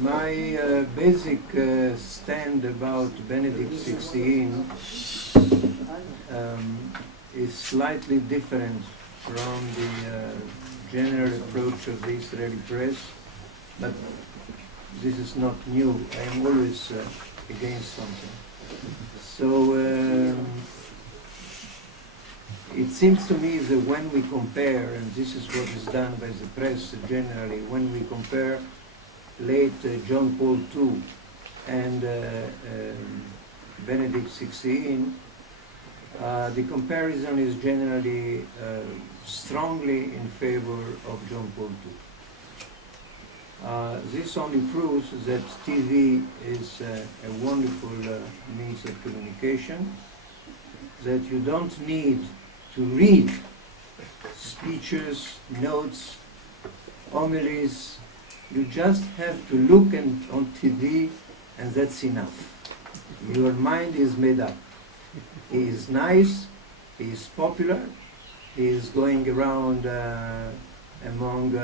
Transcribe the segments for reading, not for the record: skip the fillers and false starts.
My basic stand about Benedict XVI is slightly different from the general approach of the Israeli press, but this is not new. I am always against something. So it seems to me that when we compare, and this is what is done by the press generally, when we compare late John Paul II and Benedict XVI, the comparison is generally strongly in favor of John Paul II. This only proves that TV is a wonderful means of communication, that you don't need to read speeches, notes, homilies. You just have to look on TV and that's enough. Your mind is made up. He is nice, he is popular, he is going around among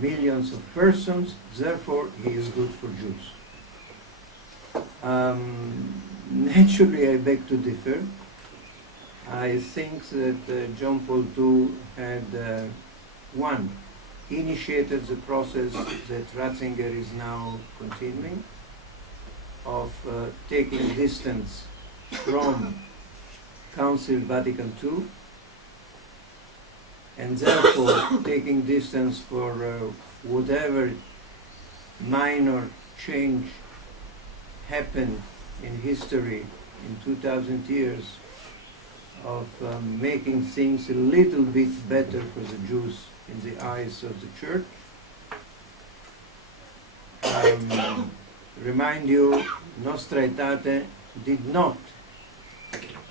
millions of persons, therefore he is good for Jews. Naturally, I beg to differ. I think that John Paul II had, one, initiated the process that Ratzinger is now continuing of taking distance from Council Vatican II, and therefore taking distance for whatever minor change happened in history in 2000 years of making things a little bit better for the Jews in the eyes of the Church. Remind you, Nostra Aetate did not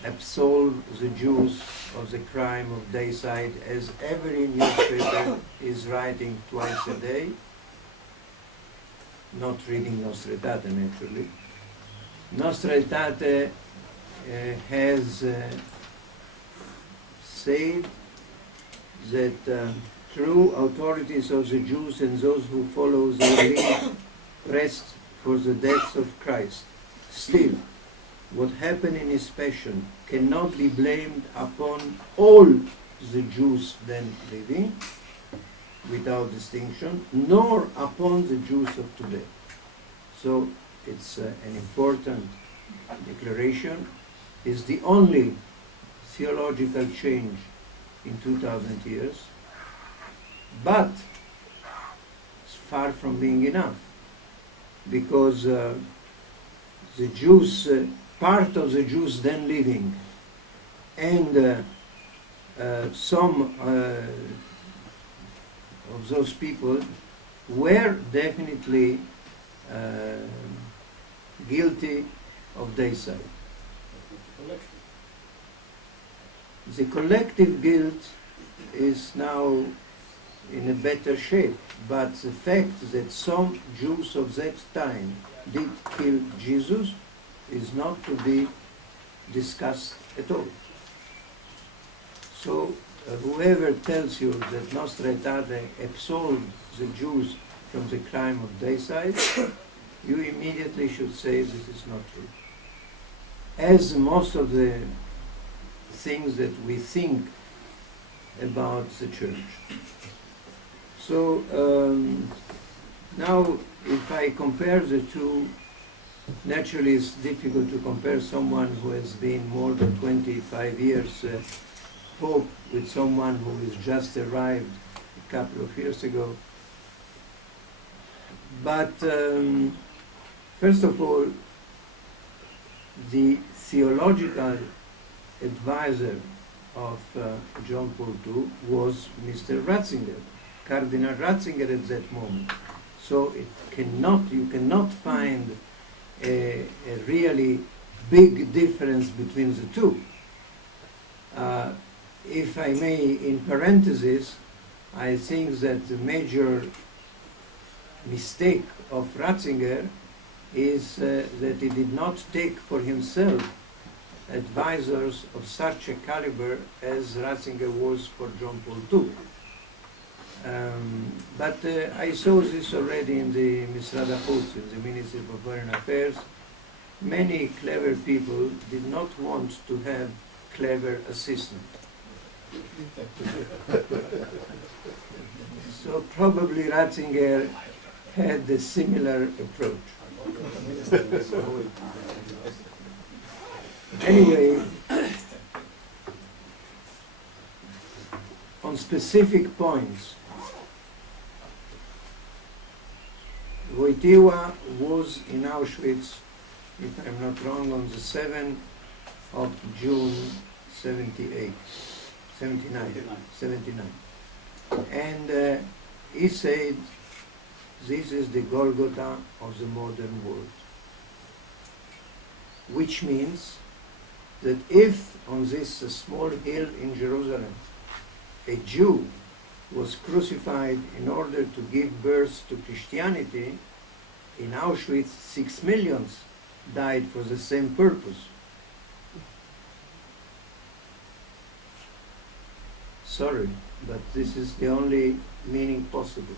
absolve the Jews of the crime of deicide, as every newspaper is writing twice a day, not reading Nostra Aetate naturally. Nostra Aetate has said that true authorities of the Jews and those who follow their lead pressed for the death of Christ. Still, what happened in his passion cannot be blamed upon all the Jews then living, without distinction, nor upon the Jews of today. So it's an important declaration. It's the only theological change in 2000 years, but it's far from being enough, because the Jews, part of the Jews then living, and some of those people were definitely guilty of deicide. The collective guilt is now in a better shape, but the fact that some Jews of that time did kill Jesus is not to be discussed at all. So whoever tells you that Nostra Aetate absolved the Jews from the crime of deicide, you immediately should say this is not true. As most of the things that we think about the Church. So now if I compare the two, naturally it's difficult to compare someone who has been more than 25 years Pope with someone who has just arrived a couple of years ago. But first of all, the theological advisor of John Paul II was Mr. Ratzinger, Cardinal Ratzinger at that moment. So you cannot find a really big difference between the two. If I may, in parentheses, I think that the major mistake of Ratzinger is that he did not take for himself advisors of such a caliber as Ratzinger was for John Paul II. But I saw this already in the Misrada Quds, in the Ministry for Foreign Affairs. Many clever people did not want to have clever assistants. So probably Ratzinger had a similar approach. Anyway, on specific points, Wojtyła was in Auschwitz, if I'm not wrong, on the 7th of June 79. And he said, this is the Golgotha of the modern world. Which means that if on this small hill in Jerusalem a Jew was crucified in order to give birth to Christianity, in Auschwitz 6 million died for the same purpose. Sorry, but this is the only meaning possible.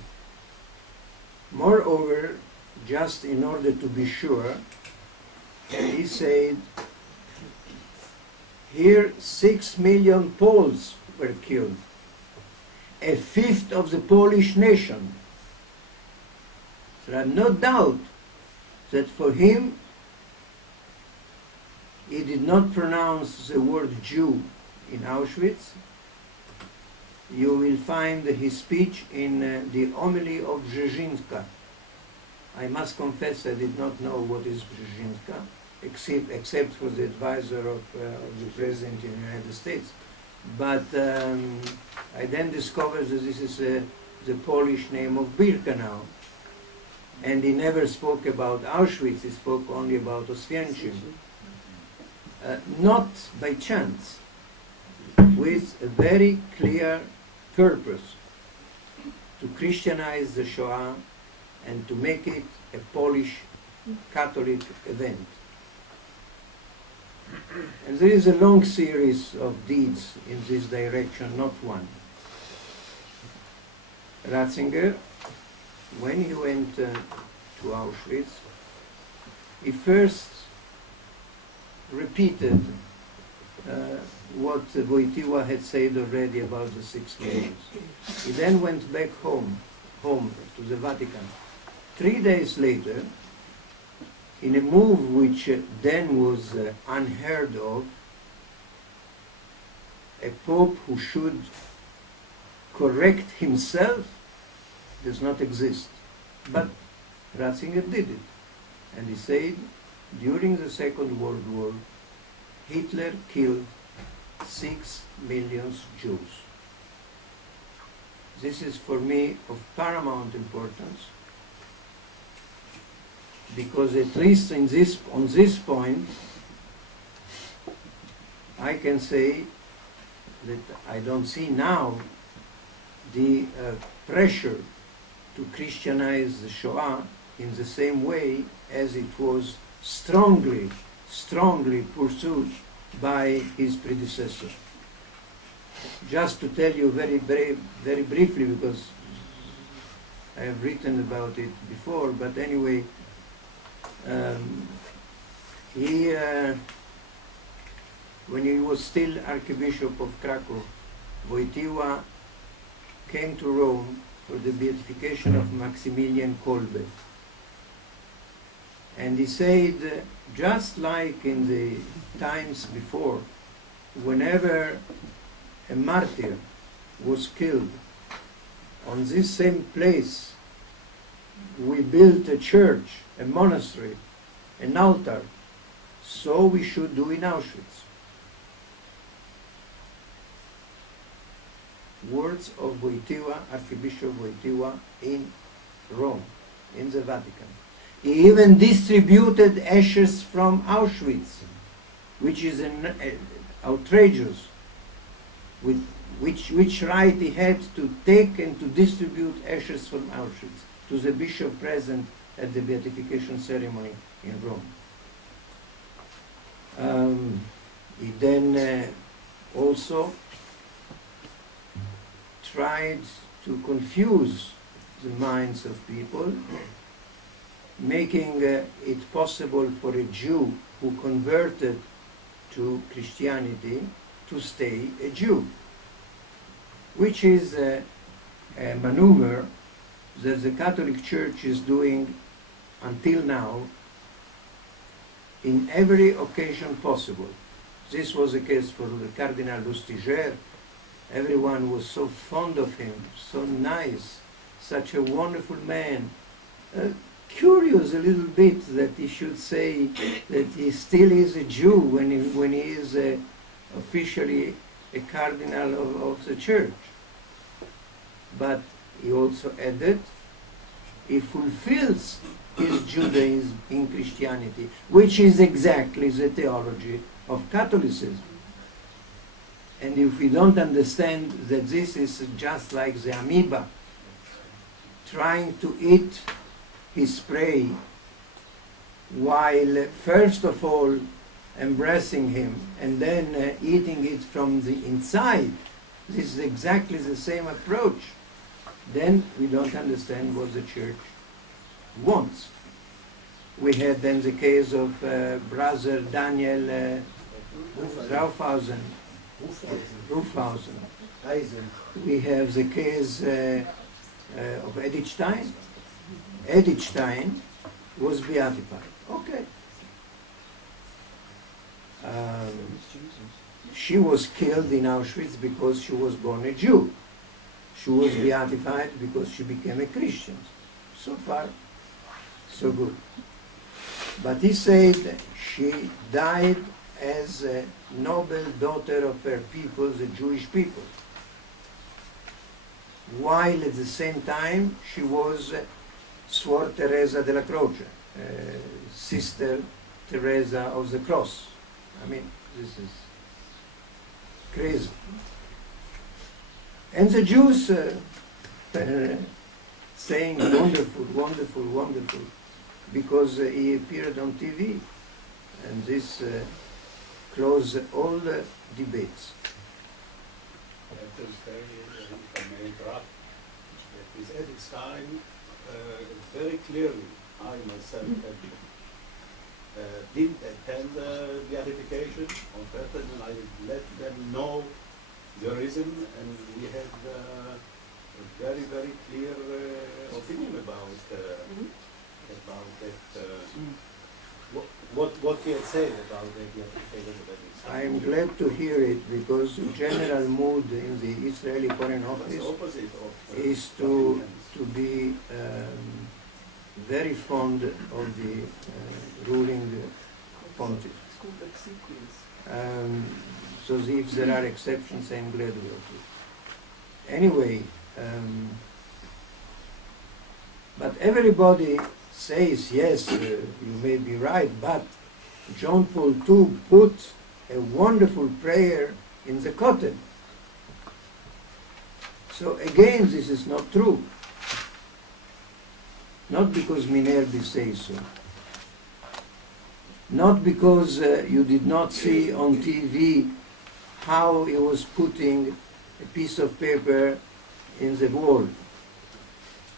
Moreover, just in order to be sure, he said, here 6 million Poles were killed, a fifth of the Polish nation. There are no doubt that for him, he did not pronounce the word Jew in Auschwitz. You will find his speech in the homily of Brzezinska. I must confess I did not know what is Brzezinska, except for the advisor of the President in the United States. But I then discovered that this is the Polish name of Birkenau. And he never spoke about Auschwitz, he spoke only about Oswięcim. Not by chance, with a very clear purpose to Christianize the Shoah and to make it a Polish Catholic event. And there is a long series of deeds in this direction, not one. Ratzinger, when he went to Auschwitz, he first repeated what Wojtyła had said already about the 6 million. He then went back home to the Vatican. 3 days later, in a move which then was unheard of, a pope who should correct himself does not exist. But Ratzinger did it. And he said, during the Second World War, Hitler killed 6 million Jews. This is for me of paramount importance, because at least on this point, I can say that I don't see now the pressure to Christianize the Shoah in the same way as it was strongly pursued by his predecessor. Just to tell you very briefly, because I have written about it before, but anyway, when he was still Archbishop of Krakow, Wojtyła came to Rome for the beatification of Maximilian Kolbe. And he said, just like in the times before, whenever a martyr was killed, on this same place we built a church, a monastery, an altar. So we should do in Auschwitz. Words of Wojtyła, Archbishop Wojtyła, in Rome, in the Vatican. He even distributed ashes from Auschwitz, which is outrageous, with which right he had to take and to distribute ashes from Auschwitz to the bishop present at the beatification ceremony in Rome. He then also tried to confuse the minds of people, making it possible for a Jew who converted to Christianity to stay a Jew, which is a maneuver that the Catholic Church is doing until now in every occasion possible. This was the case for the Cardinal Lustiger. Everyone was so fond of him, so nice, such a wonderful man. Curious a little bit that he should say that he still is a Jew when he is officially a cardinal of the church. But he also added, he fulfills his Judaism in Christianity, which is exactly the theology of Catholicism. And if we don't understand that this is just like the amoeba trying to eat his prey, while first of all embracing him and then eating it from the inside, this is exactly the same approach, then we don't understand what the church wants. We had then the case of Brother Daniel Rufhausen. We have the case of Edith Stein. Edith Stein was beatified. Okay. She was killed in Auschwitz because she was born a Jew. She was beatified because she became a Christian. So far, so good. But he said she died as a noble daughter of her people, the Jewish people. While at the same time she was Suor Teresa della Croce, Sister Teresa of the Cross. I mean, this is crazy. And the Jews saying wonderful, wonderful, wonderful, because he appeared on TV, and this closed all the debates. That is very, if I may interrupt, with Edith Stein, very clearly, I myself didn't attend the beatification on purpose, and I let them know the reason, and we had a very, very clear opinion about that. What he had said about the beatification of Edith Stein. I am glad to hear it, because the general mood in the Israeli Foreign Office is to be very fond of the ruling pontiff. So if there are exceptions, I'm glad about it. Anyway, but everybody says, yes, you may be right, but John Paul II put a wonderful prayer in the Kotel. So again, this is not true. Not because Minerbi says so. Not because you did not see on TV how he was putting a piece of paper in the wall,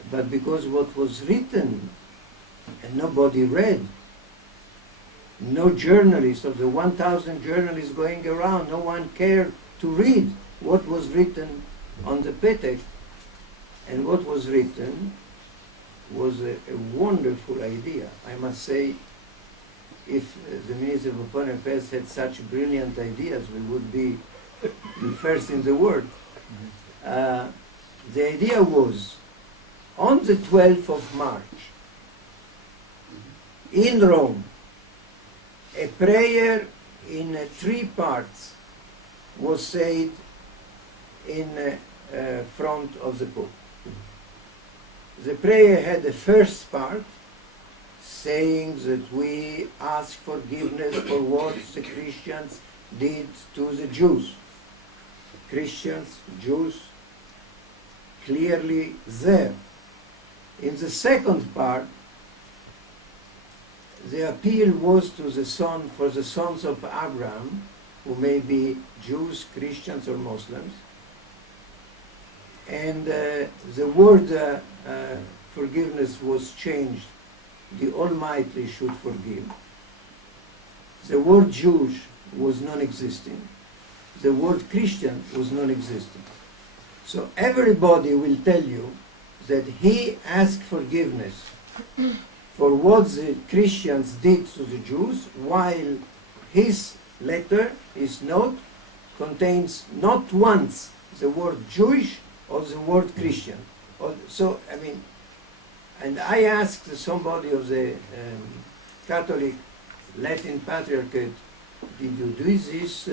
but because what was written and nobody read. No journalist, of the 1,000 journalists going around, no one cared to read what was written on the Petek. And what was written was a wonderful idea. I must say, if the Minister of Foreign Affairs had such brilliant ideas, we would be the first in the world. The idea was, on the 12th of March, in Rome, a prayer in 3 parts was said in front of the Pope. The prayer had the first part, saying that we ask forgiveness for what the Christians did to the Jews. Christians, Jews, clearly there. In the second part, the appeal was to the for the sons of Abraham, who may be Jews, Christians, or Muslims, and the word forgiveness was changed. The Almighty should forgive. The word Jewish was non-existing. The word Christian was non-existent. So everybody will tell you that he asked forgiveness for what the Christians did to the Jews, while his letter, his note, contains not once the word Jewish or the word Christian. So, I mean, and I asked somebody of the Catholic Latin Patriarchate, did you do this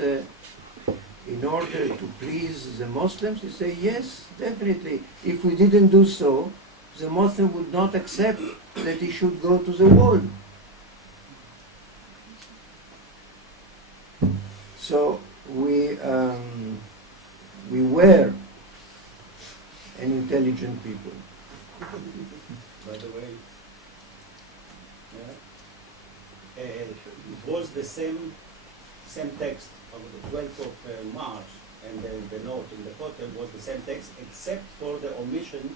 in order to please the Muslims? He said, yes, definitely. If we didn't do so, the Muslim would not accept that he should go to the wall. So we were an intelligent people. By the way, it was the same text of the 12th of March, and the note in the Kotel was the same text, except for the omission,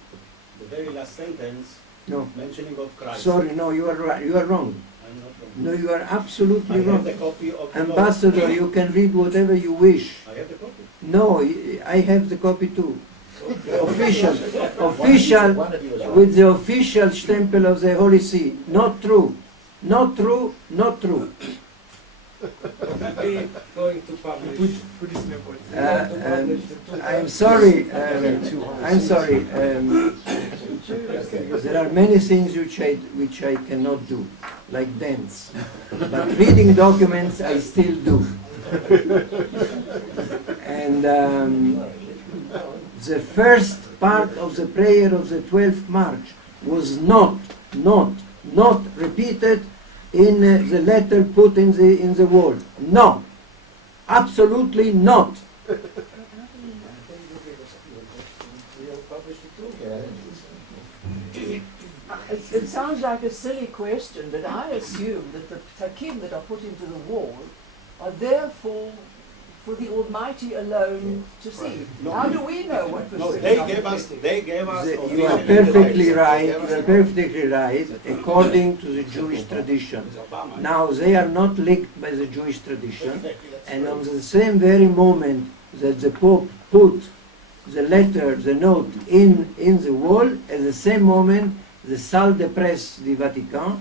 the very last sentence, No. mentioning of Christ. Sorry, no, you are right. You are wrong. I'm not wrong. No, you are absolutely I wrong. have the copy of the Ambassador, note. you can read whatever you wish. I have the copy. No, I have the copy too. Okay. Official, with the official stempel of the Holy See. Not true. Not true, not true. We're going to publish. I'm sorry. I'm sorry. There are many things which I cannot do, like dance. But reading documents I still do. And the first part of the prayer of the 12th March was not repeated in the letter put in the wall. No, absolutely not. It sounds like a silly question, but I assume that the takim that are put into the wall are there for the Almighty alone to see. No. How do we know what was No, written they on gave the us. painting? They gave us. You are perfectly right. You are perfectly right, according to the Jewish tradition. Now they are not linked by the Jewish tradition, and on the same very moment that the Pope put the letter, the note in the wall, at the same moment the Salle de Presse du Vatican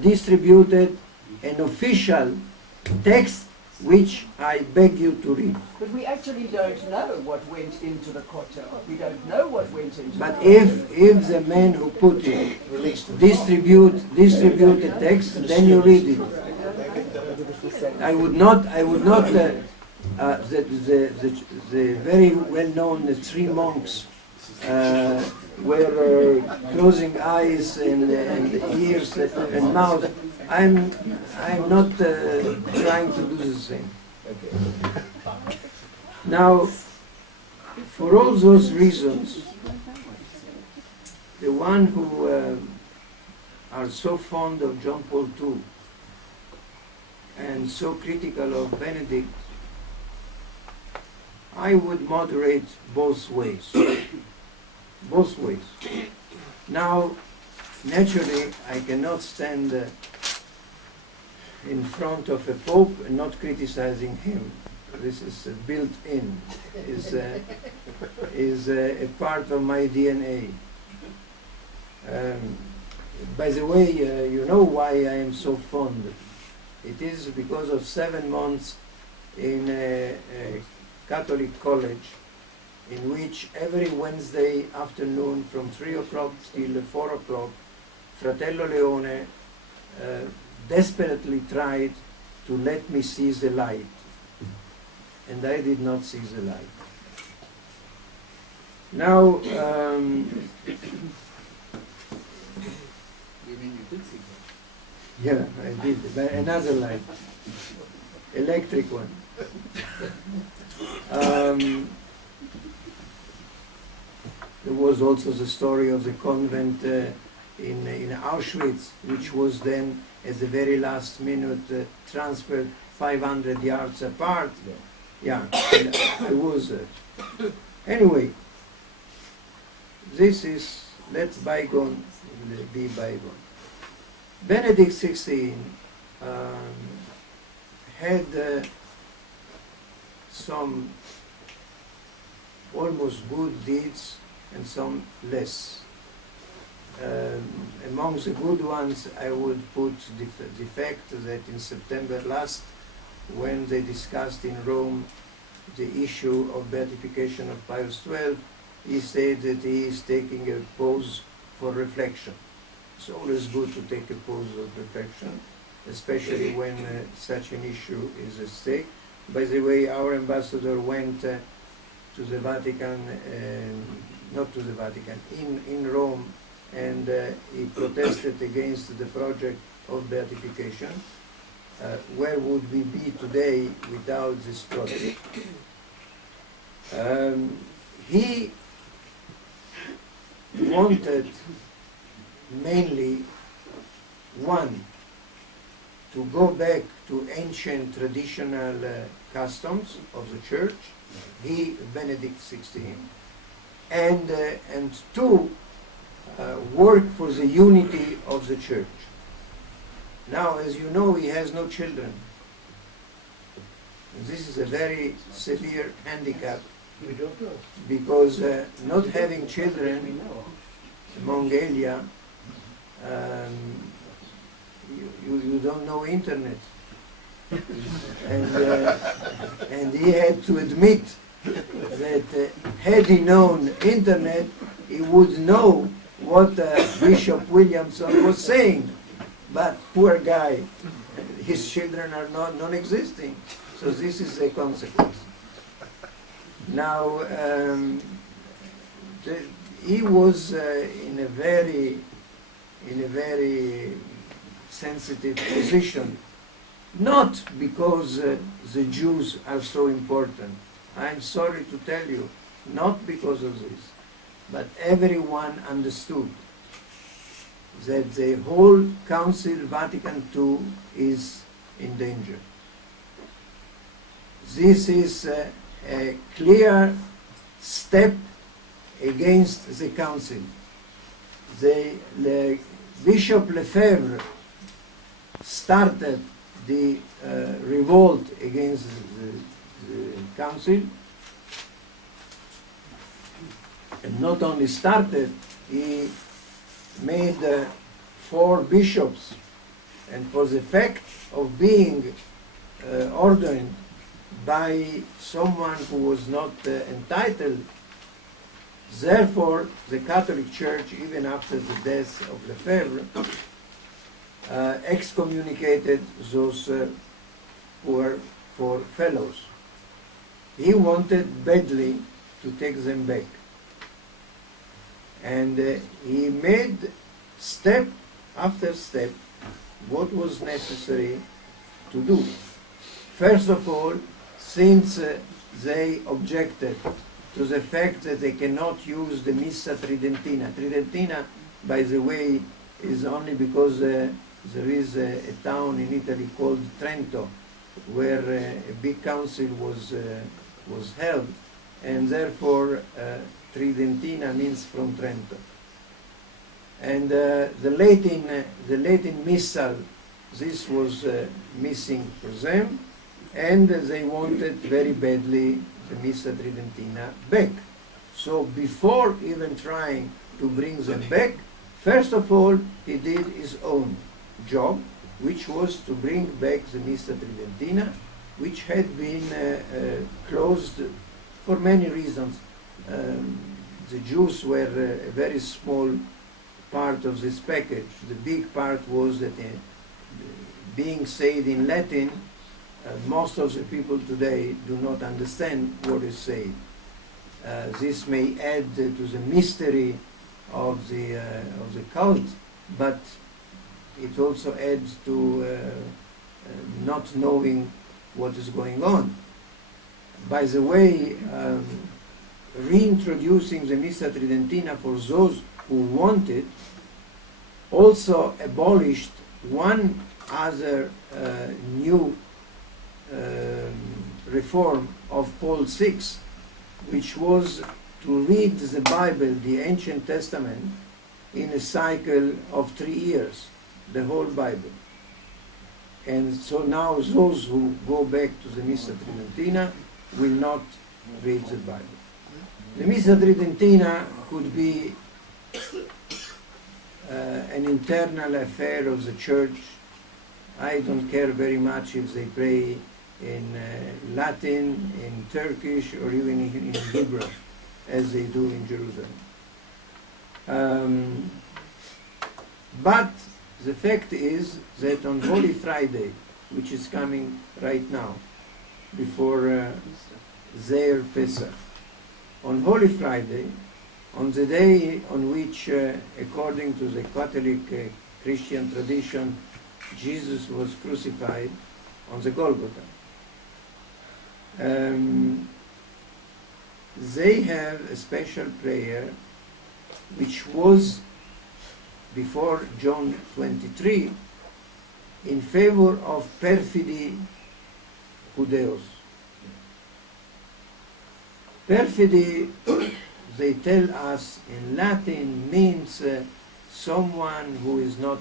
distributed an official text which I beg you to read. But we actually don't know what went into the kotel. We don't know what went into But the if the man who put it distribute the text, then you read it. I would not. The very well-known three monks were closing eyes and ears and mouth. I'm not trying to do the same. Now, for all those reasons, the one who are so fond of John Paul II and so critical of Benedict, I would moderate both ways. Both ways. Now, naturally, I cannot stand in front of a pope and not criticizing him. This is built in, is a part of my DNA. By the way, you know why I am so fond. It is because of 7 months in a Catholic college, in which every Wednesday afternoon from 3 o'clock till 4 o'clock, Fratello Leone desperately tried to let me see the light. And I did not see the light. Now, You mean you did see that? yeah, I did, but another light, electric one. There was also the story of the convent in Auschwitz, which was then, at the very last minute, transferred 500 yards apart. Yeah, I was. Anyway, this is, let's bygone be bygone. Benedict XVI had some almost good deeds and some less. Among the good ones, I would put the fact that in September last, when they discussed in Rome the issue of beatification of Pius XII, he said that he is taking a pause for reflection. It's always good to take a pause of reflection, especially when such an issue is at stake. By the way, our ambassador went to the Vatican, not to the Vatican, in Rome, and he protested against the project of beatification. Where would we be today without this project? He wanted mainly, one, to go back to ancient traditional customs of the Church, he, Benedict XVI, and two, work for the unity of the Church. Now, as you know, he has no children. And this is a very severe handicap, We don't know. because not having children, Mongolia, you don't know internet. And he had to admit that had he known internet, he would know what Bishop Williamson was saying. But poor guy, his children are non-existing. So this is a consequence. Now, he was in a very sensitive position, not because the Jews are so important. I'm sorry to tell you, not because of this, but everyone understood that the whole Council Vatican II is in danger. This is a clear step against the Council. The Bishop Lefebvre started the revolt against the Council, and not only started, he made 4 bishops, and for the fact of being ordained by someone who was not entitled, therefore the Catholic Church, even after the death of Lefebvre, excommunicated those who were 4 fellows. He wanted badly to take them back. And he made step after step what was necessary to do. First of all, since they objected to the fact that they cannot use the Missa Tridentina. Tridentina, by the way, is only because there is a town in Italy called Trento, where a big council was held, and therefore Tridentina means from Trento. And the Latin Missal, this was missing for them, and they wanted very badly the Missa Tridentina back. So before even trying to bring them back, first of all, he did his own job, which was to bring back the Missa Tridentina, which had been closed for many reasons. The Jews were a very small part of this package. The big part was that being said in Latin, most of the people today do not understand what is said. This may add to the mystery of the cult, but it also adds to not knowing what is going on. By the way, reintroducing the Missa Tridentina for those who wanted also abolished one other new reform of Paul VI, which was to read the Bible, the Ancient Testament, in a cycle of 3 years, the whole Bible. And so now those who go back to the Missa Tridentina will not read the Bible. The Missa Tridentina could be an internal affair of the church. I don't care very much if they pray in Latin, in Turkish, or even in Hebrew, as they do in Jerusalem. But the fact is that on Holy Friday, which is coming right now, before their Pesach, on Holy Friday, on the day on which, according to the Catholic Christian tradition, Jesus was crucified on the Golgotha, they have a special prayer which was before John 23 in favor of perfidy Judeos. Perfidy, they tell us in Latin, means someone who is not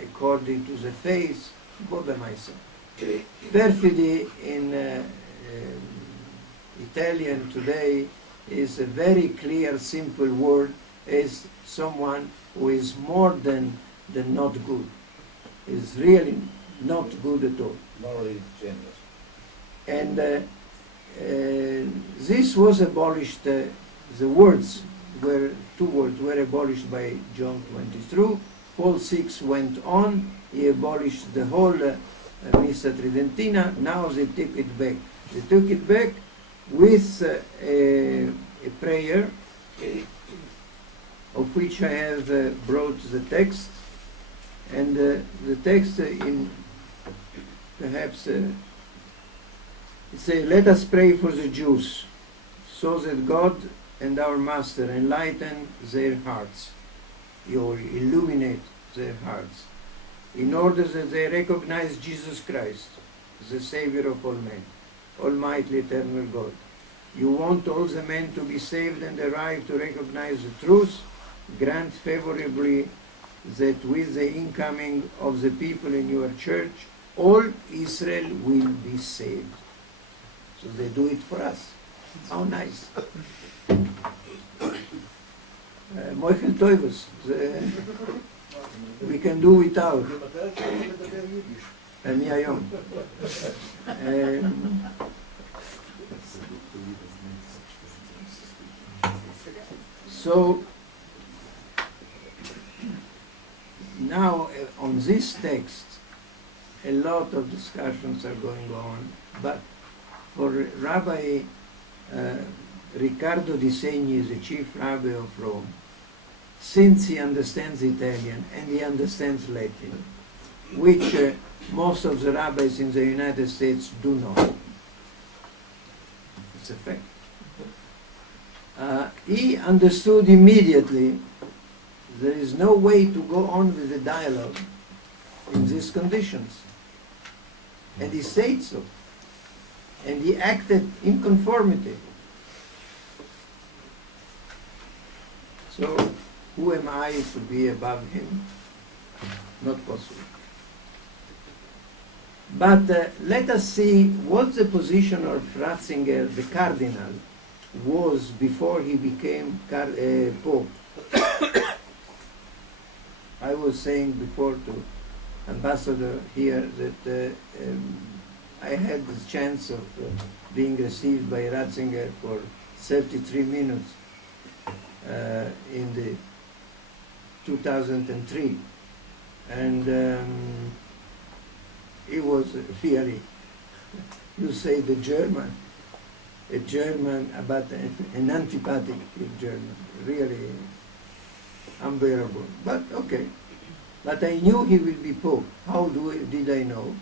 according to the faith, Bodamaisa. Perfidy in Italian today is a very clear, simple word, is someone who is more than not good, is really not good at all. Morally generous. And this was abolished, the words were, 2 words were abolished by John 23. Paul VI went on, he abolished the whole Missa Tridentina. Now they took it back. They took it back with a prayer of which I have brought the text, and the text in perhaps it says, "Let us pray for the Jews, so that God and our Master enlighten their hearts, or illuminate their hearts, in order that they recognize Jesus Christ, the Savior of all men, Almighty Eternal God. You want all the men to be saved and arrive to recognize the truth. Grant favorably that with the incoming of the people in your church, all Israel will be saved." So they do it for us. How nice. Moichel Toivus, we can do without. מהיום. So now on this text a lot of discussions are going on, but for Rabbi Riccardo Di Segni, the chief rabbi of Rome, since he understands Italian and he understands Latin, which most of the rabbis in the United States do not. It's a fact. He understood immediately there is no way to go on with the dialogue in these conditions. And he said so. And he acted in conformity. So, who am I to be above him? Not possible. But let us see what the position of Ratzinger, the cardinal, was before he became Pope. I was saying before to Ambassador here that I had the chance of being received by Ratzinger for 33 minutes in the 2003. And it was really, you say the German, a German, but an antipathic German, really unbearable. But okay. But I knew he will be Pope. How did I know?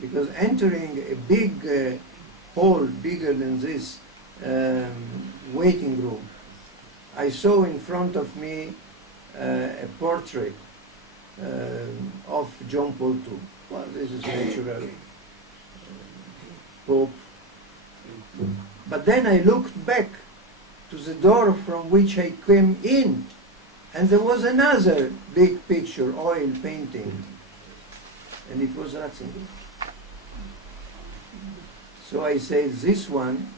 Because entering a big hall, bigger than this, waiting room, I saw in front of me a portrait of John Paul II. Well, this is natural. Pope. But then I looked back to the door from which I came in. And there was another big picture, oil painting, and it was Ratzinger. So I said, this one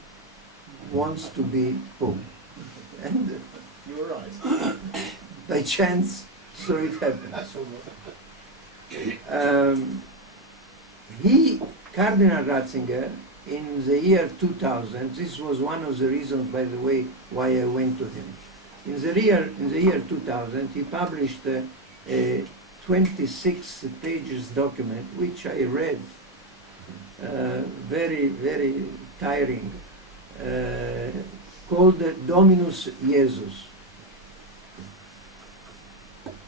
wants to be Pope. And You were right. by chance, so it happened. Cardinal Ratzinger, in the year 2000, this was one of the reasons, by the way, why I went to him. In the year 2000, he published a 26 pages document, which I read, very, very tiring, called Dominus Jesus.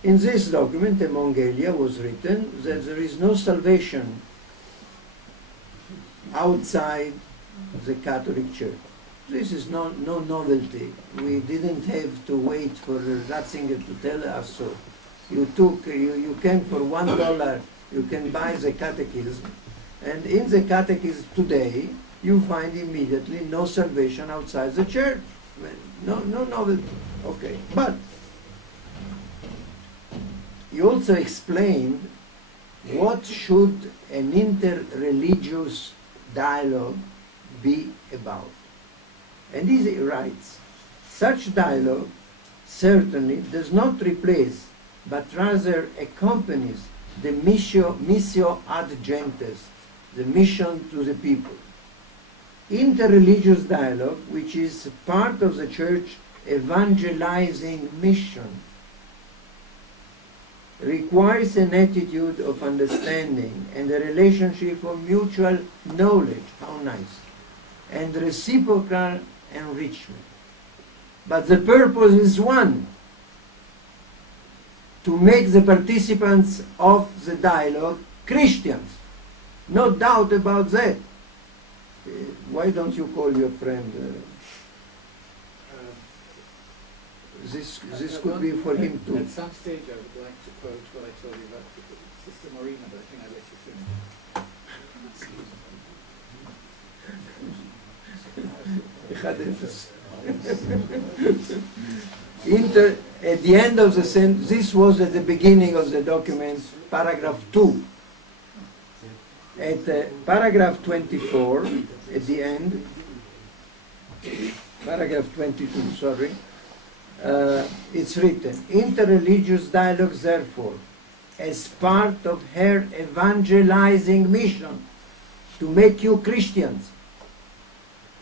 In this document, among elia, was written that there is no salvation outside the Catholic Church. This is no novelty. We didn't have to wait for Ratzinger to tell us so. You can, for $1, you can buy the catechism, and in the catechism today, you find immediately no salvation outside the church. No novelty. Okay, but he also explained what should an interreligious dialogue be about. And he writes, such dialogue certainly does not replace, but rather accompanies the missio ad gentes, the mission to the people. Interreligious dialogue, which is part of the church evangelizing mission, requires an attitude of understanding and a relationship of mutual knowledge, how nice, and reciprocal enrichment. But the purpose is one: to make the participants of the dialogue Christians. No doubt about that. Why don't you call your friend? This could be for him too. At some stage I would like to quote what I told you about Sister Marina, but I think I'll let you finish. At the end of the sentence, this was at the beginning of the document, paragraph 2. At paragraph 24, at the end, paragraph 22, sorry, it's written, interreligious dialogues, therefore, as part of her evangelizing mission to make you Christians,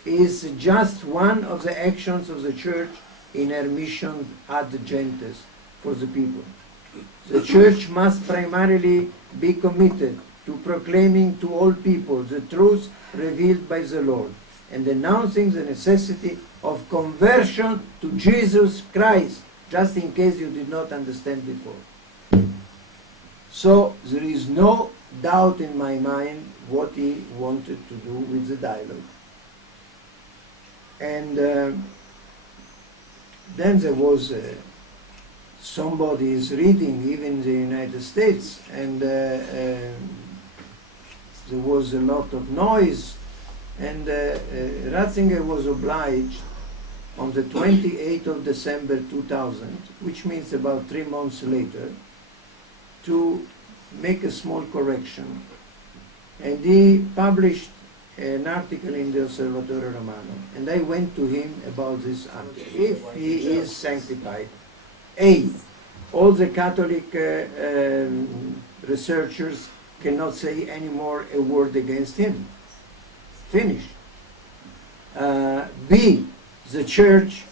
is just one of the actions of the Church in her mission ad gentes, for the people. The Church must primarily be committed to proclaiming to all people the truth revealed by the Lord and announcing the necessity of conversion to Jesus Christ, just in case you did not understand before. So there is no doubt in my mind what he wanted to do with the dialogue. And then there was somebody is reading, even in the United States, and there was a lot of noise, and Ratzinger was obliged on the 28th of December 2000, which means about 3 months later, to make a small correction. And he published an article in the Osservatore Romano, and I went to him about this article. If he is sanctified, all the Catholic researchers cannot say anymore a word against him. Finished. B, the Church,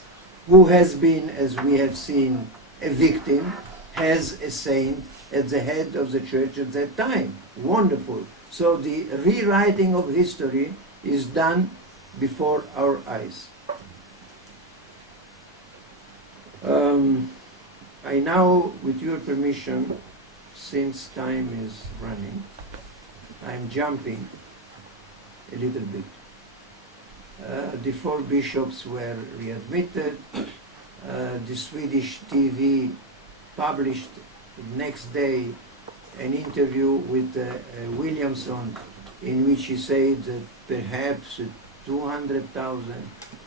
who has been, as we have seen, a victim, has a saint at the head of the Church at that time. Wonderful. So the rewriting of history is done before our eyes. I now, with your permission, since time is running, I'm jumping a little bit. The 4 bishops were readmitted. The Swedish TV published the next day an interview with Williamson, in which he said that perhaps 200,000,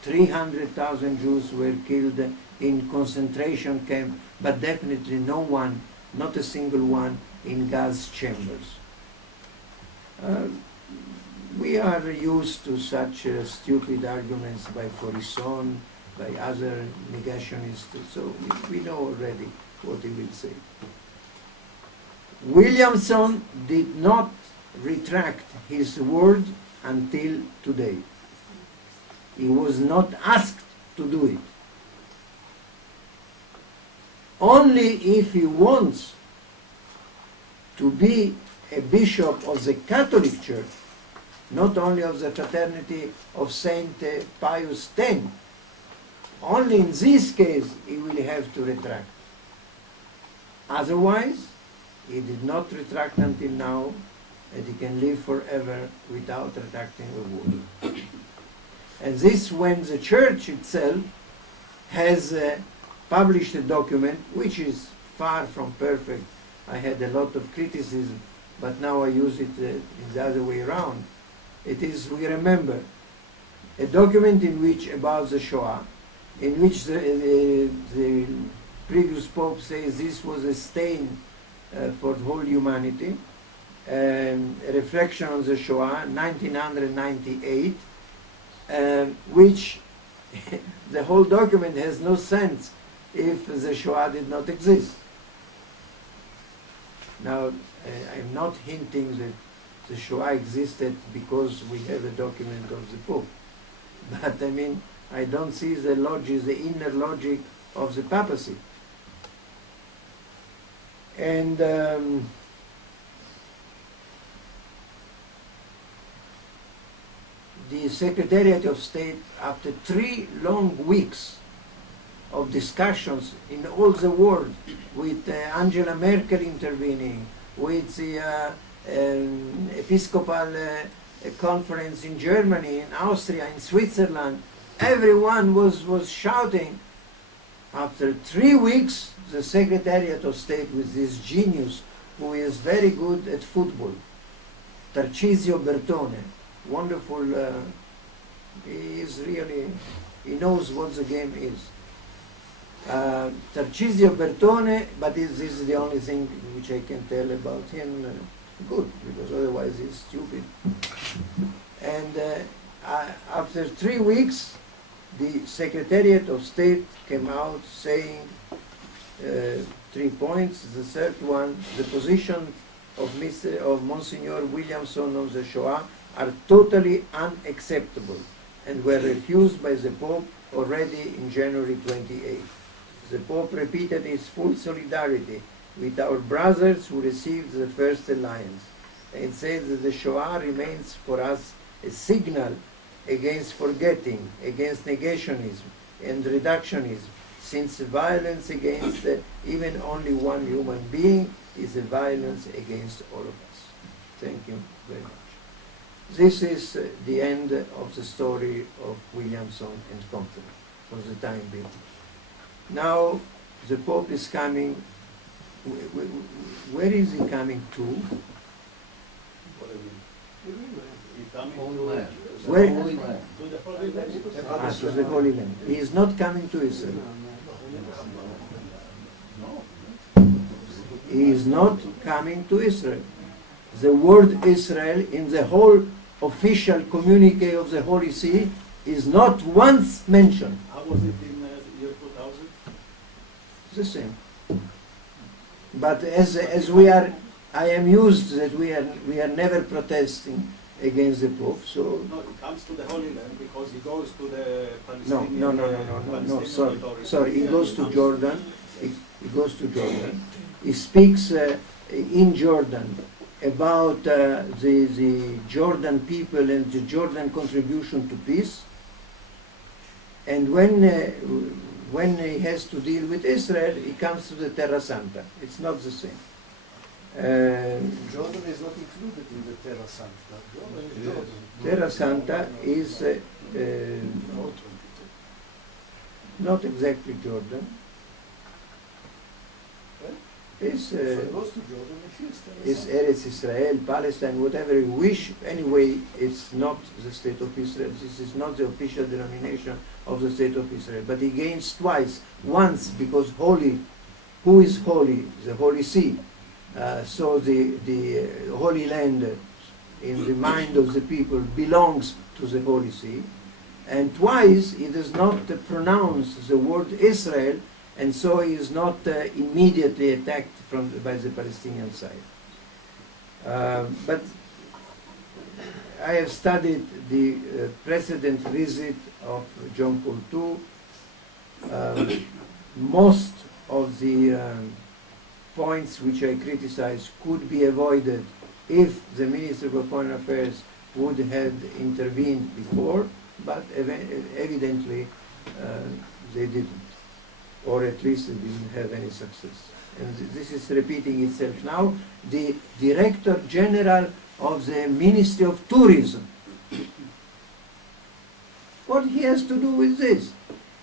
300,000 Jews were killed in concentration camp, but definitely no one, not a single one, in gas chambers. We are used to such stupid arguments by Forisson, by other negationists, so we know already what he will say. Williamson did not retract his word until today. He was not asked to do it. Only if he wants to be a bishop of the Catholic Church, not only of the fraternity of Saint Pius X, only in this case he will have to retract. Otherwise, he did not retract until now, and he can live forever without retracting a word. And this when the Church itself has published a document which is far from perfect. I had a lot of criticism, but now I use it in the other way around. It is, we remember, a document in which, about the Shoah, in which the previous Pope says this was a stain for the whole humanity, a reflection on the Shoah, 1998, which the whole document has no sense if the Shoah did not exist. Now, I'm not hinting that the Shoah existed because we have a document of the Pope. But I mean, I don't see the logic, the inner logic of the papacy. And the Secretariat of State, after 3 long weeks of discussions in all the world, with Angela Merkel intervening, with the Episcopal conference in Germany, in Austria, in Switzerland, everyone was shouting. After 3 weeks, the Secretariat of State, with this genius who is very good at football, Tarcisio Bertone, wonderful, he is really, he knows what the game is. Tarcisio Bertone, but this is the only thing which I can tell about him, good, because otherwise he's stupid. And after 3 weeks, the Secretariat of State came out saying 3 points. The third one, the position of Monsignor Williamson on the Shoah are totally unacceptable and were refused by the Pope already in January 28. The Pope repeated his full solidarity with our brothers who received the first alliance and said that the Shoah remains for us a signal against forgetting, against negationism and reductionism, since violence against even only one human being is a violence against all of us. Thank you very much. This is the end of the story of Williamson and company for the time being. Now the Pope is coming. Where is he coming to? What do you mean? He's coming Holy to Land. Where? Holy Land. to the Holy Land. To the Holy Land. He is not coming to Israel. No. He is not coming to Israel. The word Israel in the whole official communique of the Holy See is not once mentioned. How was it in year 2000? The same. But as we are, I am used that we are never protesting against the Pope. So No, it comes to the Holy Land because he goes to the no, Palestinian. sorry, authority. sorry. He Yeah, goes to comes- Jordan. He goes to Jordan. He speaks in Jordan about the Jordan people and the Jordan contribution to peace. And when he has to deal with Israel, he comes to the Terra Santa. It's not the same. Jordan is not included in the Terra Santa. Jordan is Jordan. Terra Santa is not exactly Jordan. It's So it goes to Jordan, it is Terra It's Santa. Eretz Israel, Palestine, whatever you wish. Anyway, it's not the state of Israel. This is not the official denomination of the State of Israel. But he gains twice. Once because holy, who is holy? The Holy See. So the Holy Land in the mind of the people belongs to the Holy See. And twice he does not pronounce the word Israel, and so he is not immediately attacked by the Palestinian side. But I have studied the precedent visit of John Paul II. Most of the points which I criticize could be avoided if the Minister of Foreign Affairs would have intervened before, but evidently they didn't, or at least they didn't have any success. And this is repeating itself now. The Director General of the Ministry of Tourism, what he has to do with this?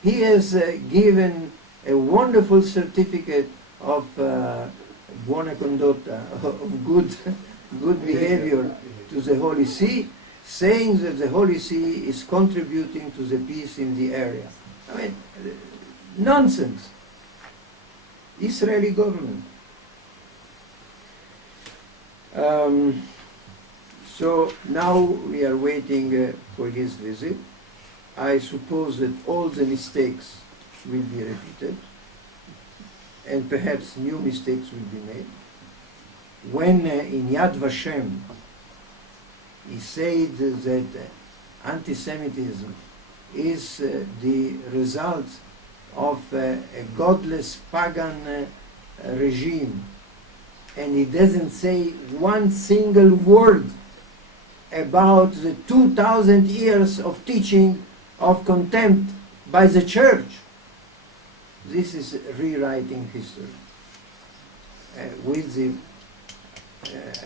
He has given a wonderful certificate of buona condotta, of good behavior to the Holy See, saying that the Holy See is contributing to the peace in the area. I mean, nonsense. Israeli government. So now we are waiting for his visit. I suppose that all the mistakes will be repeated, and perhaps new mistakes will be made. When in Yad Vashem he said that anti-Semitism is the result of a godless pagan regime, and he doesn't say one single word about the 2,000 years of teaching of contempt by the church. This is rewriting history with the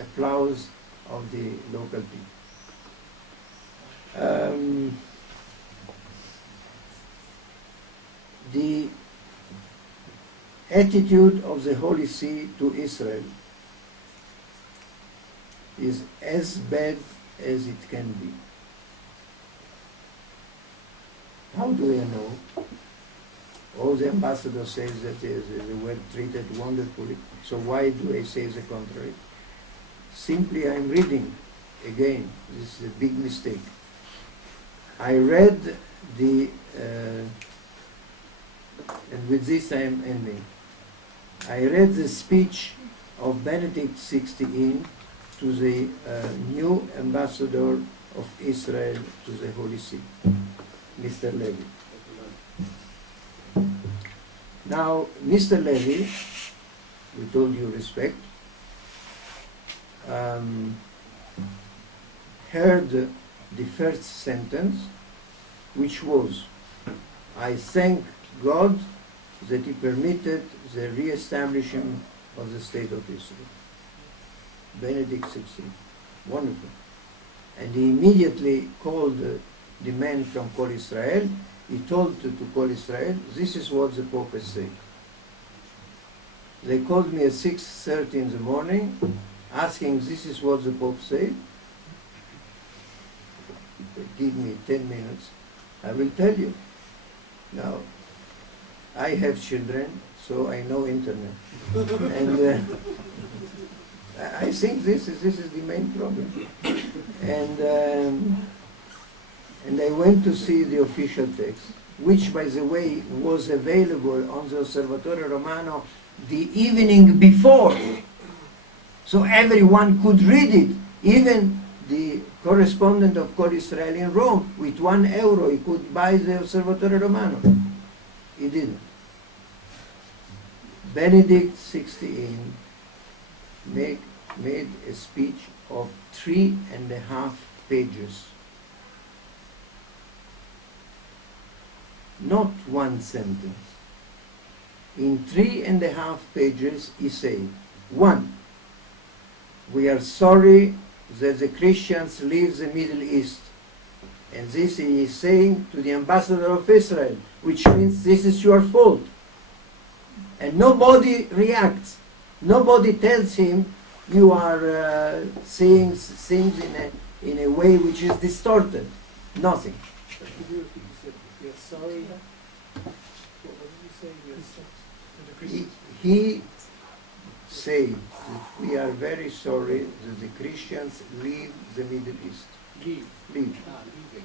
applause of the local people. The attitude of the Holy See to Israel is as bad as it can be. How do I know? Oh, the ambassador says that they were treated wonderfully. So why do I say the contrary? Simply I'm reading again. This is a big mistake. I read the, and with this I am ending. I read the speech of Benedict XVI to the new ambassador of Israel to the Holy See, Mr. Levy. Now, Mr. Levy, with all due respect, heard the first sentence, which was, I thank God that he permitted the re-establishment of the State of Israel. Benedict XVI. Wonderful. And he immediately called the man from Kol Israel. He told to Kol Israel, this is what the Pope has said. They called me at 6:30 in the morning, asking, this is what the Pope said. Give me 10 minutes. I will tell you. Now, I have children, so I know internet. And I think this is the main problem. And I went to see the official text, which, by the way, was available on the Osservatore Romano the evening before. So everyone could read it. Even the correspondent of Kol Israel in Rome, with €1, he could buy the Osservatore Romano. He didn't. Benedict XVI made a speech of 3.5 pages. Not one sentence. In 3.5 pages he said, 1, we are sorry that the Christians leave the Middle East. And this he is saying to the ambassador of Israel, which means this is your fault. And nobody reacts. Nobody tells him you are saying things in a way which is distorted. Nothing. He said, we are sorry. What did you say? To the Christians? He said that we are very sorry that the Christians leave the Middle East. Leave. Leave. Leaving. Okay.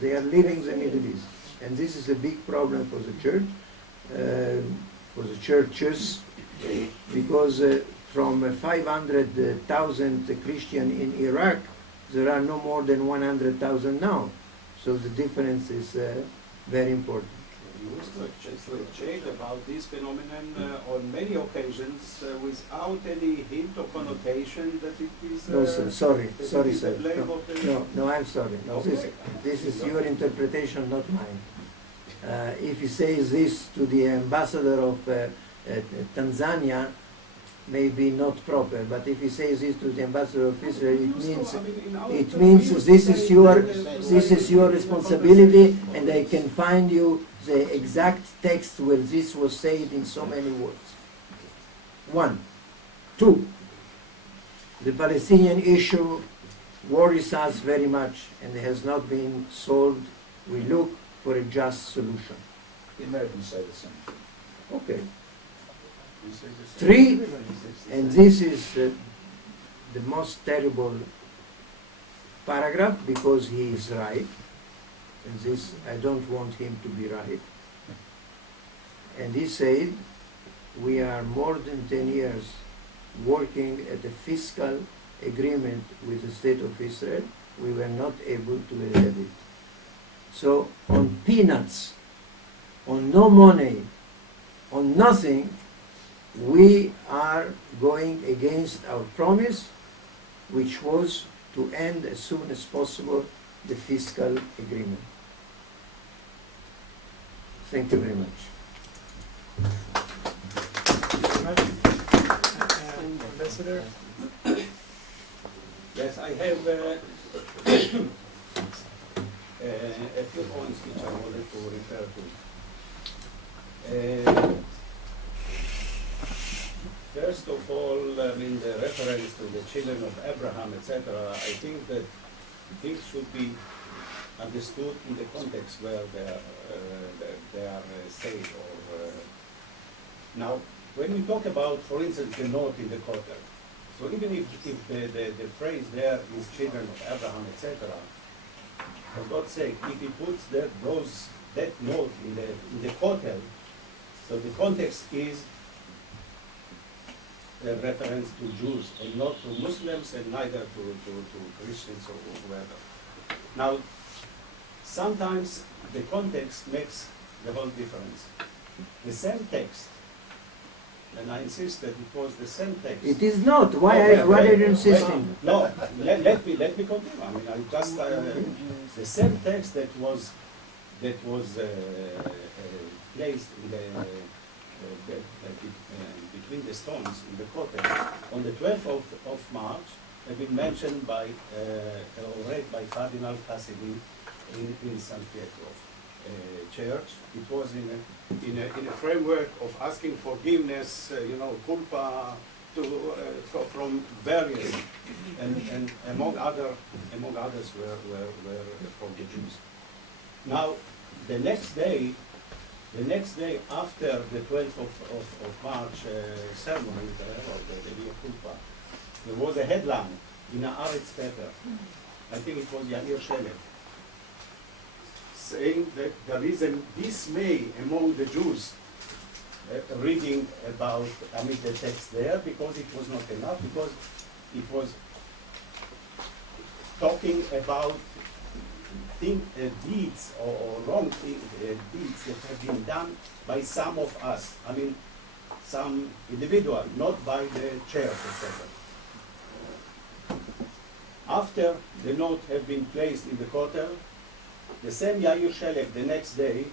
They are leaving the Middle East. And this is a big problem for the church, for the churches, because from 500,000 Christians in Iraq, there are no more than 100,000 now. So the difference is very important. You used to exchange about this phenomenon on many occasions without any hint or connotation that it is. No, sir, sorry, sorry, the sir. blame No, of the- no, I'm sorry. No, Okay. this is your interpretation, not mine. If he says this to the ambassador of Tanzania, maybe not proper. But if he says this to the ambassador of Israel, it means this is your responsibility, and I can find you the exact text where this was said in so many words. 1. 2. The Palestinian issue worries us very much and has not been solved. We look for a just solution. The Americans say the same. Okay. 3, and this is the most terrible paragraph because he is right, and this I don't want him to be right. And he said, we are more than 10 years working at a fiscal agreement with the State of Israel. We were not able to have it. So on peanuts, on no money, on nothing, we are going against our promise, which was to end as soon as possible the fiscal agreement. Thank you very much. Ambassador? Yes, I have a few points which I wanted to refer to. First of all, I mean, the reference to the children of Abraham, etc., I think that things should be understood in the context where they are said. Now, when we talk about, for instance, the note in the Kotel, so even if the phrase there is children of Abraham, etc., for God's sake, if he puts that note in the Kotel, so the context is a reference to Jews and not to Muslims and neither to Christians or whoever. Now, sometimes the context makes the whole difference. The same text, and I insist that it was the same text. It is not. Why are you insisting? No, let me continue. I mean, I just the same text that was placed in between the stones in the Kotel on the 12th of March had been mentioned by or read by Cardinal Cassidy in San Pietro church. It was in a framework of asking forgiveness, culpa from various, and among others were from the Jews. Now, the next day after the 12th of March ceremony or the Via Culpa, there was a headline in a Haaretz paper. I think it was Yair Shelev, saying that there is a dismay among the Jews reading about, the text there, because it was not enough, because it was talking about deeds or wrong deeds that have been done by some of us. Some individual, not by the church, etc. After the note had been placed in the Kotel, the same Yair Shelev the next day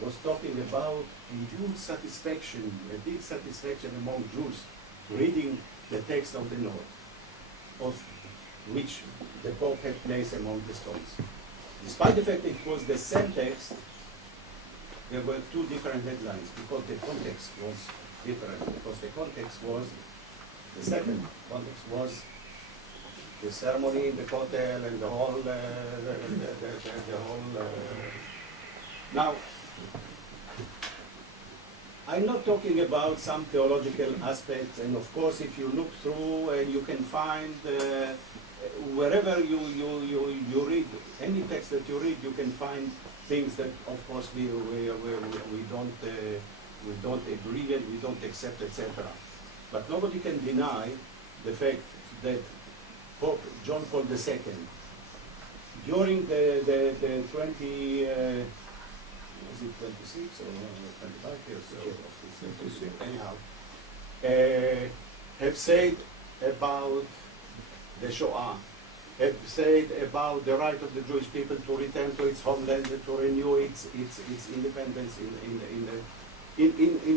was talking about a huge satisfaction, a big satisfaction among Jews reading the text of the note, of which the Pope had placed among the stones. Despite the fact that it was the same text, there were two different headlines because the context was different. Because the context was, the second context was the ceremony in the Kotel and the whole Now, I'm not talking about some theological aspects, and of course, if you look through, you can find wherever you read any text that you read, you can find things that, of course, we don't agree with, we don't accept, etc. But nobody can deny the fact that Pope John Paul II, during the 20, was it 26 or 25 years of this, anyhow, have said about the Shoah, have said about the right of the Jewish people to return to its homeland, to renew its independence in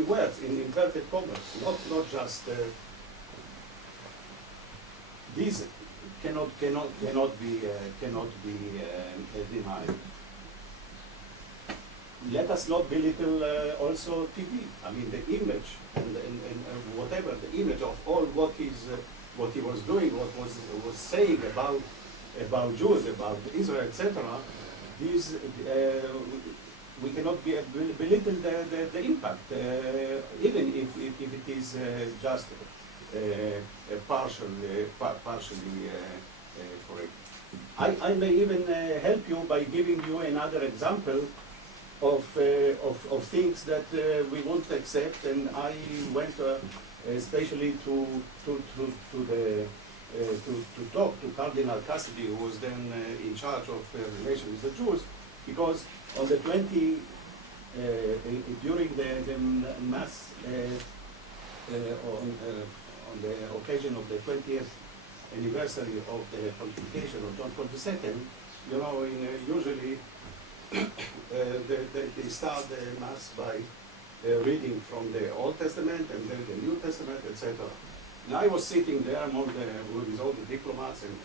words, in inverted commas, not just these cannot be denied. Let us not belittle also TV. I mean, the image and whatever, the image of all what he was doing, what was saying about Jews, about Israel, etc. These we cannot belittle the impact, even if it is just partially correct. I may even help you by giving you another example of things that we won't accept, and I went especially to talk to Cardinal Cassidy, who was then in charge of relations with the Jews, because on the during the mass on the occasion of the 20th anniversary of the pontification of John Paul II, you know, usually they start the mass by reading from the Old Testament and then the New Testament, etc. And I was sitting there with all the diplomats and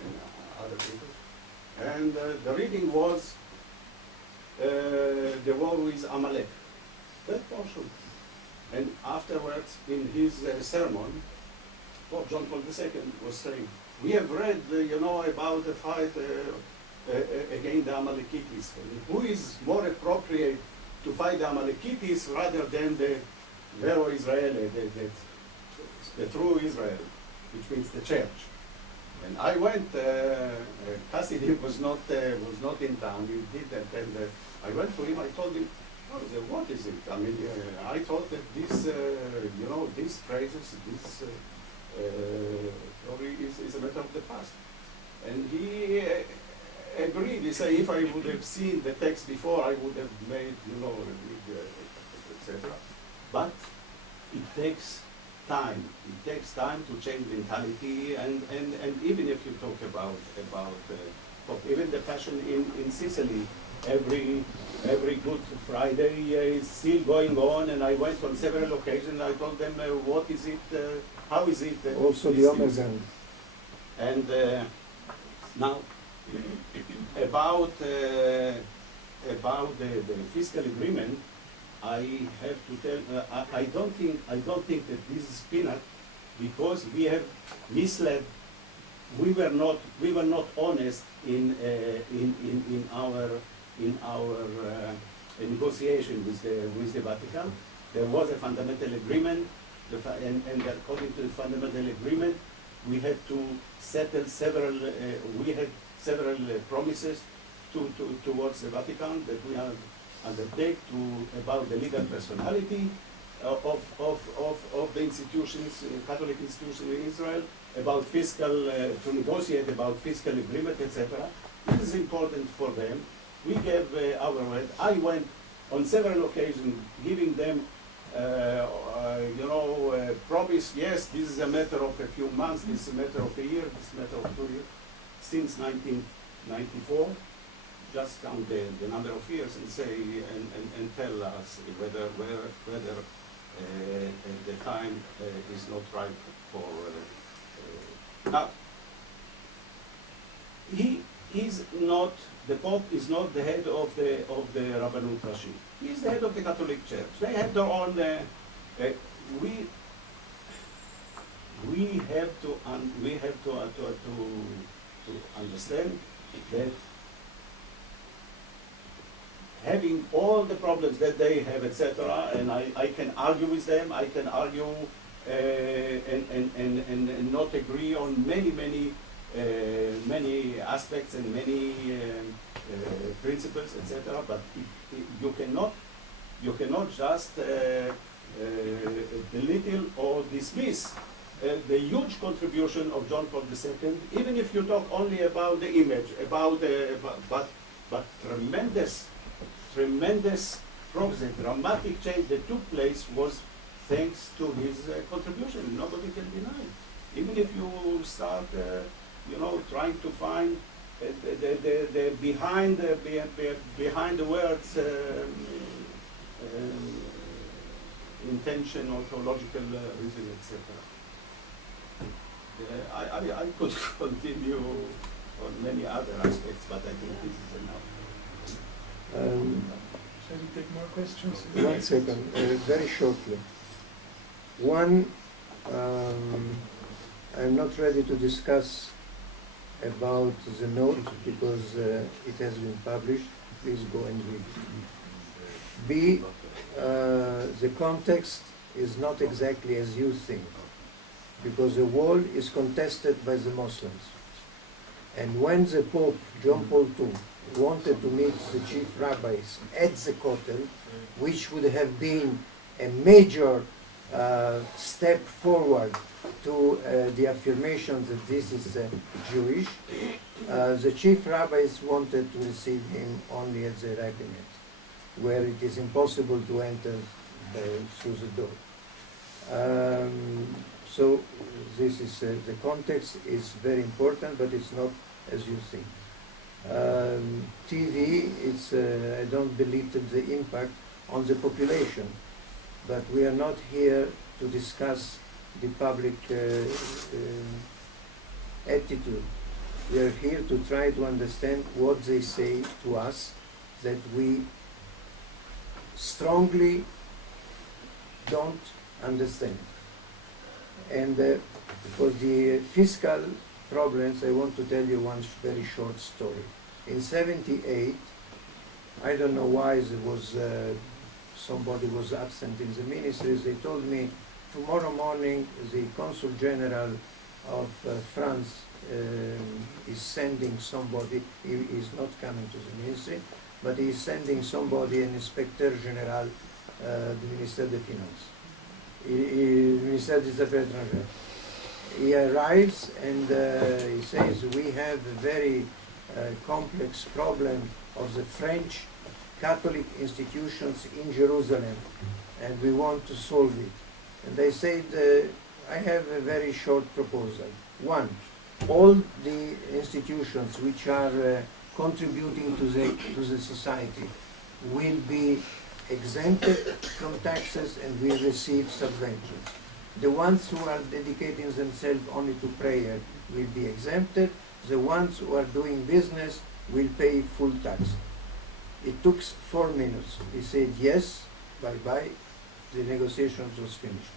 other people, and the reading was the war with Amalek, that portion. And afterwards, in his sermon, Pope John Paul II was saying, we have read, about the fight against the Amalekites. And who is more appropriate to fight the Amalekites rather than the Vero Israel, the true Israel, which means the church. And I went, Cassidy was not in town, he did that, and I went to him, I told him, oh, what is it? I mean, I thought that this, these phrases, this probably is a matter of the past. And he agreed. He said, if I would have seen the text before, I would have made, etc. But it takes time. It takes time to change mentality, and even if you talk about even the Passion in Sicily, every Good Friday is still going on, and I went on several occasions. I told them, what is it? How is it? Also the Omegang. And now about the fiscal agreement, I have to tell. I don't think that this is peanut, because we have misled. We were not honest in our negotiation with the Vatican. There was a fundamental agreement, and according to the fundamental agreement, we had to settle several. We had several promises towards the Vatican that we are undertake about the legal personality of the institutions, Catholic institutions in Israel, about fiscal, to negotiate about fiscal agreement, etc. This is important for them. We gave our word. I went on several occasions giving them, promise, yes, this is a matter of a few months, this is a matter of a year, this is a matter of 2 years, since 1994. Just count the number of years and say and tell us whether the time is not right for. Now, he is not. The Pope is not the head of the Rabbanut Rashi. He is the head of the Catholic Church. They have their own. We have to understand that having all the problems that they have, etc. And I can argue with them. I can argue and not agree on many aspects and many principles, etc. But you cannot just belittle or dismiss the huge contribution of John Paul II, even if you talk only about the image, but tremendous progress, a dramatic change that took place was thanks to his contribution. Nobody can deny it. Even if you start, trying to find the behind the words intention or theological reason, etc. I could continue on many other aspects, but I think this is enough. Shall we take more questions? 1 second, very shortly. One, I'm not ready to discuss about the note because it has been published. Please go and read it. B, the context is not exactly as you think, because the wall is contested by the Muslims. And when the Pope, John Paul II, wanted to meet the chief rabbis at the Kotel, which would have been a major step forward to the affirmation that this is Jewish, the chief rabbis wanted to receive him only at the rabbinate, where it is impossible to enter through the door. So this is the context is very important, but it's not as you think. TV, it's I don't belittle the impact on the population, but we are not here to discuss the public attitude. We are here to try to understand what they say to us that we strongly don't understand. And for the fiscal problems, I want to tell you one very short story. In '78, I don't know why there was somebody was absent in the ministries. They told me tomorrow morning the Consul General of France is sending somebody. He is not coming to the ministry, but he is sending somebody, an Inspecteur General du Ministère des Finances, Ministère des Affaires étrangères. He arrives and he says, we have a very complex problem of the French Catholic institutions in Jerusalem, and we want to solve it. And they said, I have a very short proposal. One, all the institutions which are contributing to the society will be exempted from taxes and will receive subventions. The ones who are dedicating themselves only to prayer will be exempted. The ones who are doing business will pay full tax. It took 4 minutes. He said yes, bye-bye. The negotiations was finished.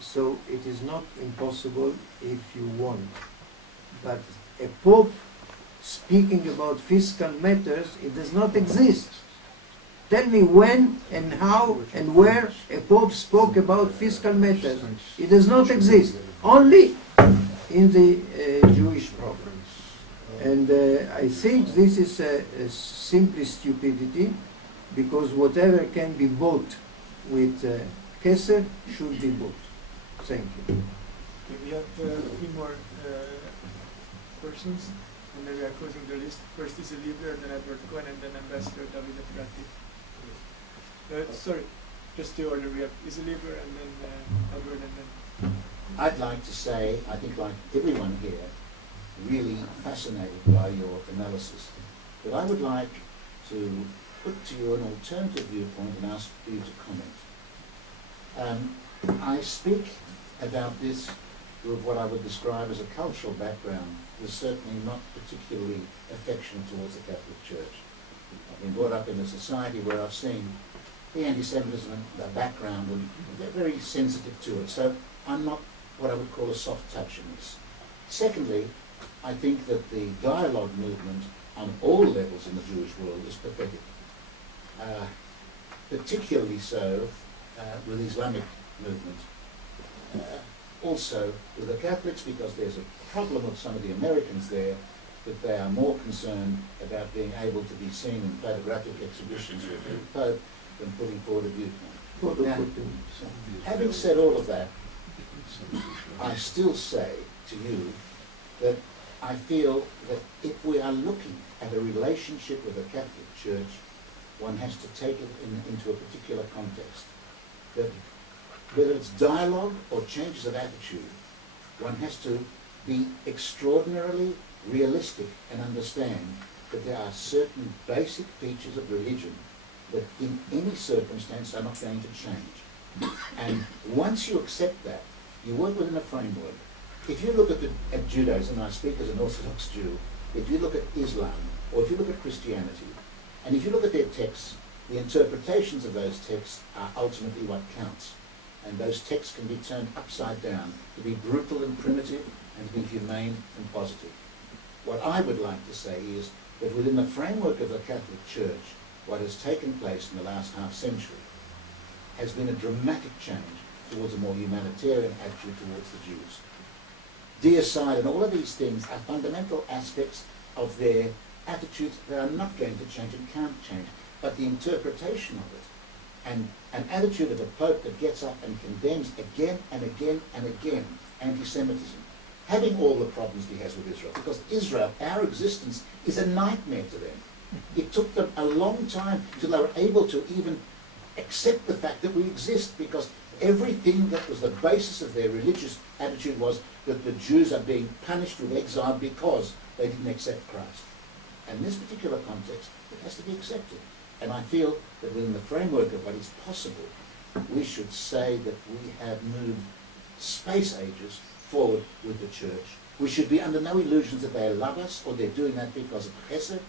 So it is not impossible if you want. But a pope speaking about fiscal matters, it does not exist. Tell me when and how and where a pope spoke about fiscal matters. It does not exist. Only in the Jewish problem. And I think this is simply stupidity, because whatever can be bought with kesef should be bought. Thank you. Okay, we have 3 more persons, and then we are closing the list. First is a leader, and then Edward Cohen, and then Ambassador David Afrati. Sorry, just the order. We have Isaliber, and then Edward, and then... I'd like to say, I think like everyone here, really fascinated by your analysis. But I would like to put to you an alternative viewpoint and ask you to comment. I speak about this with what I would describe as a cultural background, was certainly not particularly affectionate towards the Catholic Church. I've been brought up in a society where I've seen the anti-Semitism, the background, and they're very sensitive to it. So I'm not what I would call a soft touch in this. Secondly, I think that the dialogue movement on all levels in the Jewish world is pathetic. particularly so with Islamic movement. Also with the Catholics, because there's a problem with some of the Americans there, that they are more concerned about being able to be seen in photographic exhibitions with the Pope than putting forward a viewpoint. Now, having said all of that, I still say to you that I feel that if we are looking at a relationship with the Catholic Church, one has to take it into a particular context. That whether it's dialogue or changes of attitude, one has to be extraordinarily realistic and understand that there are certain basic features of religion that in any circumstance are not going to change. And once you accept that, you work within a framework. If you look at Judaism, and I speak as an Orthodox Jew, if you look at Islam, or if you look at Christianity, and if you look at their texts, the interpretations of those texts are ultimately what counts. And those texts can be turned upside down to be brutal and primitive and to be humane and positive. What I would like to say is that within the framework of the Catholic Church, what has taken place in the last half century has been a dramatic change towards a more humanitarian attitude towards the Jews. Deicide and all of these things are fundamental aspects of their attitudes that are not going to change and can't change. But the interpretation of it and an attitude of a Pope that gets up and condemns again and again and again anti-Semitism, having all the problems he has with Israel, because Israel, our existence, is a nightmare to them. It took them a long time till they were able to even accept the fact that we exist, because everything that was the basis of their religious attitude was that the Jews are being punished with exile because they didn't accept Christ. And in this particular context, it has to be accepted. And I feel that within the framework of what is possible, we should say that we have moved space ages forward with the Church. We should be under no illusions that they love us or they're doing that because of chesed.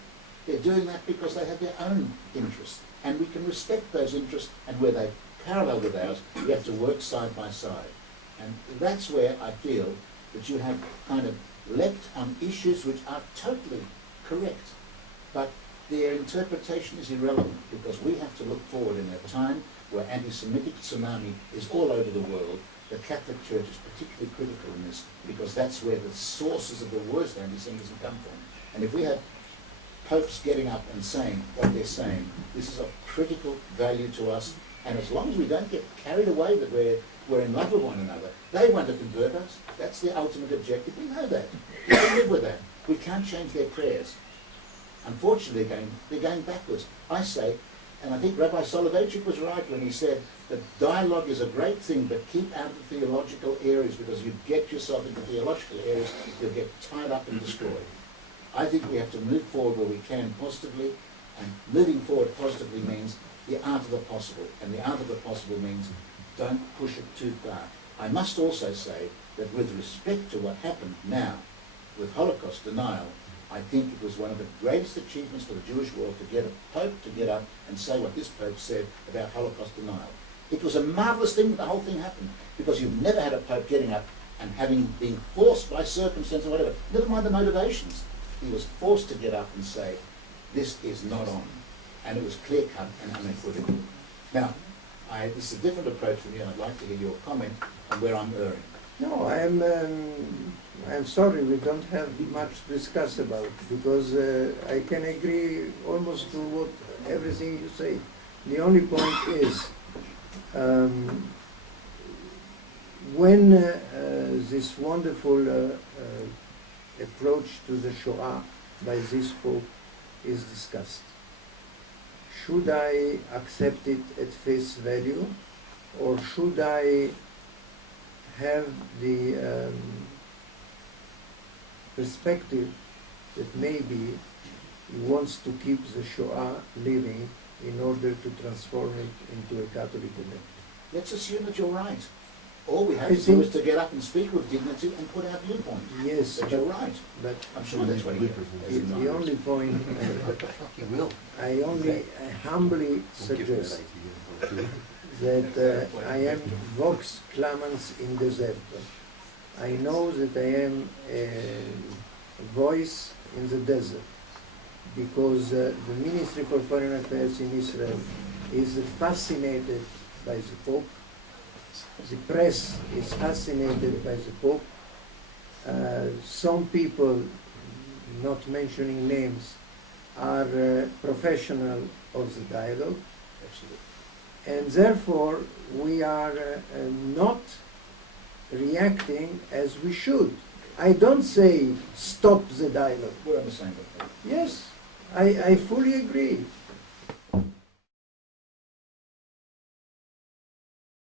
They're doing that because they have their own interests. And we can respect those interests, and where they parallel with ours, we have to work side by side. And that's where I feel that you have kind of leapt on issues which are totally correct, but their interpretation is irrelevant, because we have to look forward in a time where anti-Semitic tsunami is all over the world. The Catholic Church is particularly critical in this, because that's where the sources of the worst anti-Semitism come from. And if we have popes getting up and saying what they're saying, this is of critical value to us. And as long as we don't get carried away that we're in love with one another, they want to convert us. That's their ultimate objective. We know that. We can live with that. We can't change their prayers. Unfortunately, they're going backwards. I say, and I think Rabbi Soloveitchik was right when he said that dialogue is a great thing, but keep out of the theological areas, because you get yourself into theological areas, you'll get tied up and destroyed. I think we have to move forward where we can positively, and moving forward positively means the art of the possible, and the art of the possible means don't push it too far. I must also say that with respect to what happened now with Holocaust denial, I think it was one of the greatest achievements for the Jewish world to get a Pope to get up and say what this Pope said about Holocaust denial. It was a marvelous thing that the whole thing happened, because you've never had a Pope getting up and having been forced by circumstance or whatever, never mind the motivations. He was forced to get up and say, this is not on. And it was clear-cut and unequivocal. Now, this is a different approach from you, and I'd like to hear your comment on where I'm erring. No, I'm sorry we don't have much to discuss about, because I can agree almost to what everything you say. The only point is, when this wonderful approach to the Shoah by this Pope is discussed, should I accept it at face value, or should I have the perspective that maybe he wants to keep the Shoah living in order to transform it into a Catholic event? Let's assume that you're right. All we have to do is to get up and speak with dignity and put our viewpoint. Yes, but you're right. But I'm sure that's what he did. the only point, I only humbly suggest that I am vox clamans in deserto. I know that I am a voice in the desert, because the Ministry for Foreign Affairs in Israel is fascinated by the Pope. The press is fascinated by the Pope. Some people, not mentioning names, are professional of the dialogue. And therefore, we are not reacting as we should. I don't say stop the dialogue. We're on the same page. Yes, I fully agree.